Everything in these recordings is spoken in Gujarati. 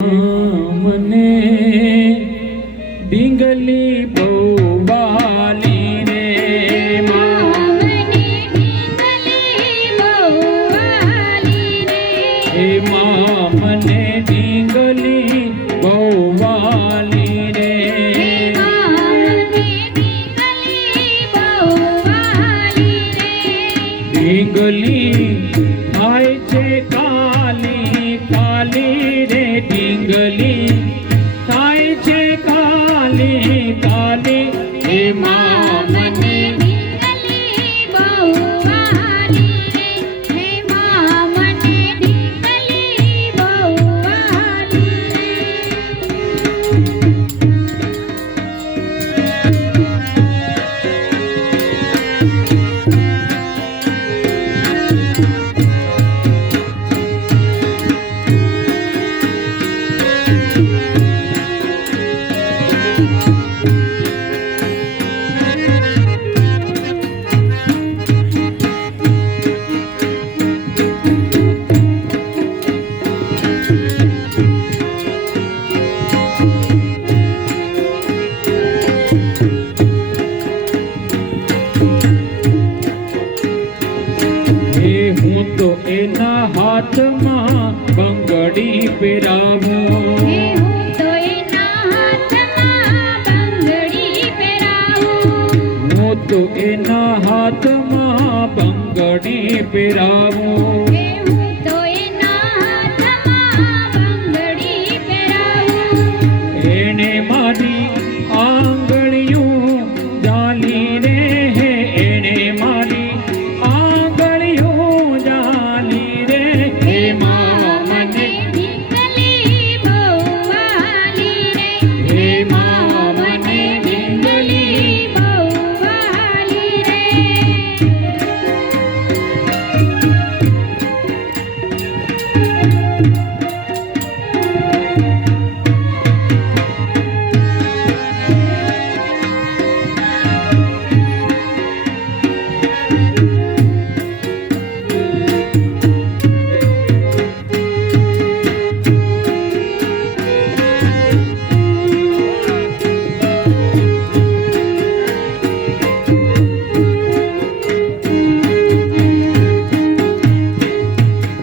મને ડીંગલી બહુ વાલી રે મને ડીંગલી બહુ વાલી રે હે માં મને ડીંગલી બહુ વાલી રે મને ડીંગલી બહુ વાલી રે ડીંગલી થાય છે કાલી કાલી રે ડીંગલી થાય છે કાલી કાલી હે માં મને ડીંગલી બહુ વાલી રે હે માં મને ડીંગલી બહુ વાલી રે હે હું તો એના હાથમાં બંગડી પહેરાવું હે હું તો એના હાથમાં બંગડી પહેરાવું હું તો એના હાથમાં બંગડી પહેરાવું હે હું તો એના હાથમાં બંગડી પહેરાવું એને મારી આંગળીયું જાલી રે હે એને મારી આંગળીયું જાલી રે હે માં મને ડીંગલી બહુ વાલી રે હે માં મને ડીંગલી બહુ વાલી રે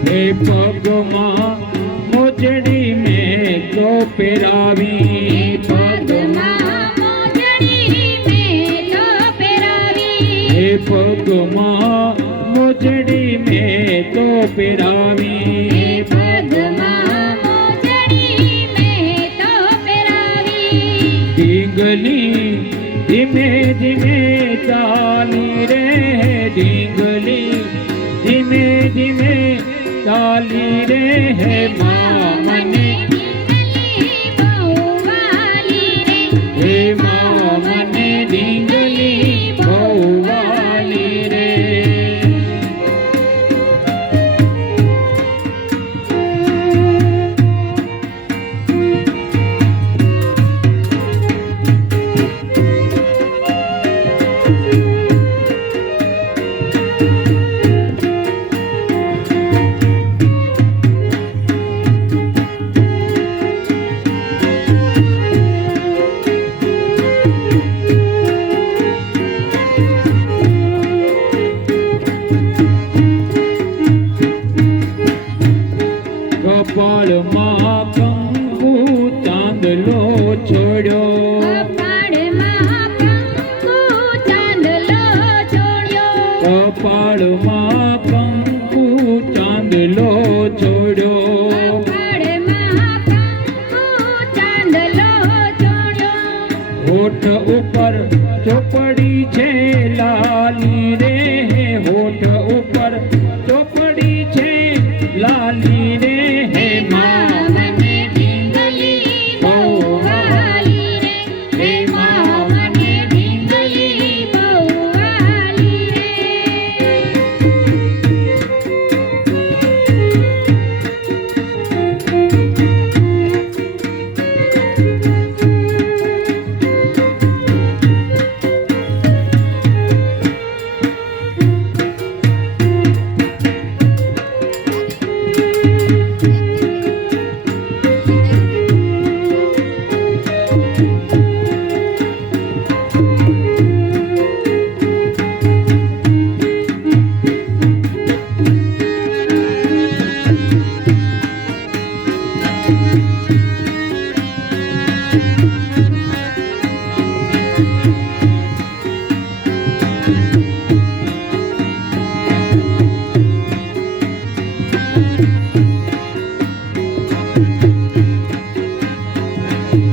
હે પગમાં મોજડી મેં તો પહેરાવી પગમાં મોજડી મેં તો પહેરાવી હે પગમાં મોજડી મેં તો પહેરાવી પગમાં મોજડી મેં તો પહેરાવી ડીંગલી ધીમે ધીમે ચાલી રે ડીંગલી ધીમે ધીમે ચાલી રે હે માં મને ડીંગલી બહુ વાલી રે હે માં મને ડીંગલી બહુ વાલી રે કપાળમાં કંકુ ચાંદલો છોડ્યો કપાળમાં કંકુ ચાંદલો છોડ્યો કપાળમાં કંકુ ચાંદલો છોડ્યો કપાળમાં કંકુ ચાંદલો છોડ્યો હોઠ ઉપર ચોપડી છે લાલી રે હોઠ ઉપર ચોપડી છે લાલી રે હે માં મને ડીંગલી બહુ વાલી રે હે માં મને ડીંગલી બહુ વાલી રે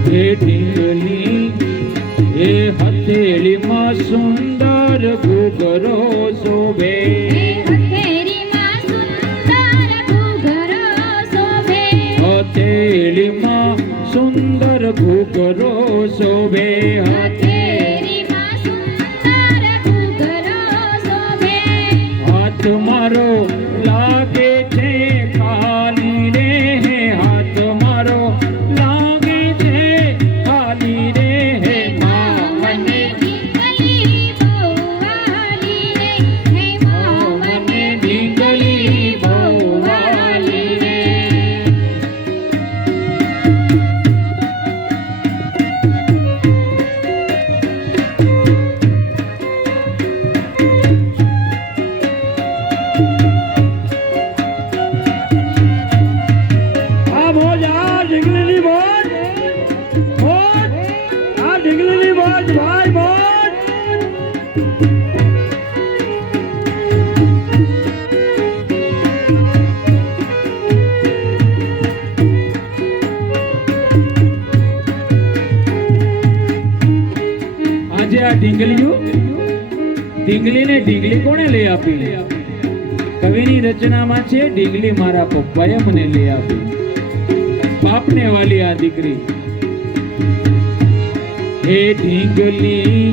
હે ઢીંગલી એ હથેળીમાં સુંદર ઘૂઘરો શોભે હે હથેળીમાં સુંદર ઘૂઘરો શોભે હથેળીમાં સુંદર ઘૂઘરો શોભે હથેળીમાં સુંદર ઘૂઘરો શોભે હાથ મારો લાગે છે ખાલી રે હે હાથ મારો લાગે છે ખાલી રે હે માં મને ઢીંગલી બહુ વાલી રે હે માં મને ઢીંગલી બહુ વાલી રે આ મોજ આ ઢીંગલીની મોજ મોજ આ ઢીંગલીની મોજ ભાઈ મોજ આજે આ ઢીંગલીને ઢીંગલી કોણે લઈ આપી કવિની રચનામાં છે ઢીંગલી મારા પપ્પાએ મને લઈ આપી બાપને વાલી આ દીકરી હે ઢીંગલી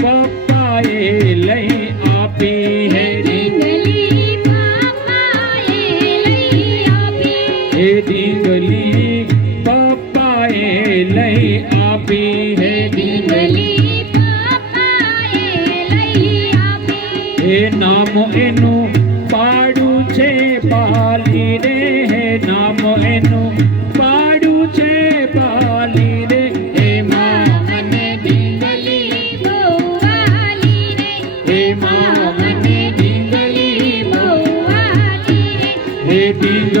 પપ્પાએ લઈ આપી હે ઢીંગલી પાપાએ લઈ આપી હે ઢીંગલી પપ્પાએ લઈ આપી હે ઢીંગલી પાપાએ લઈ આપી હે નામ એનું પાડું છે પાલી રે હે નામ એનું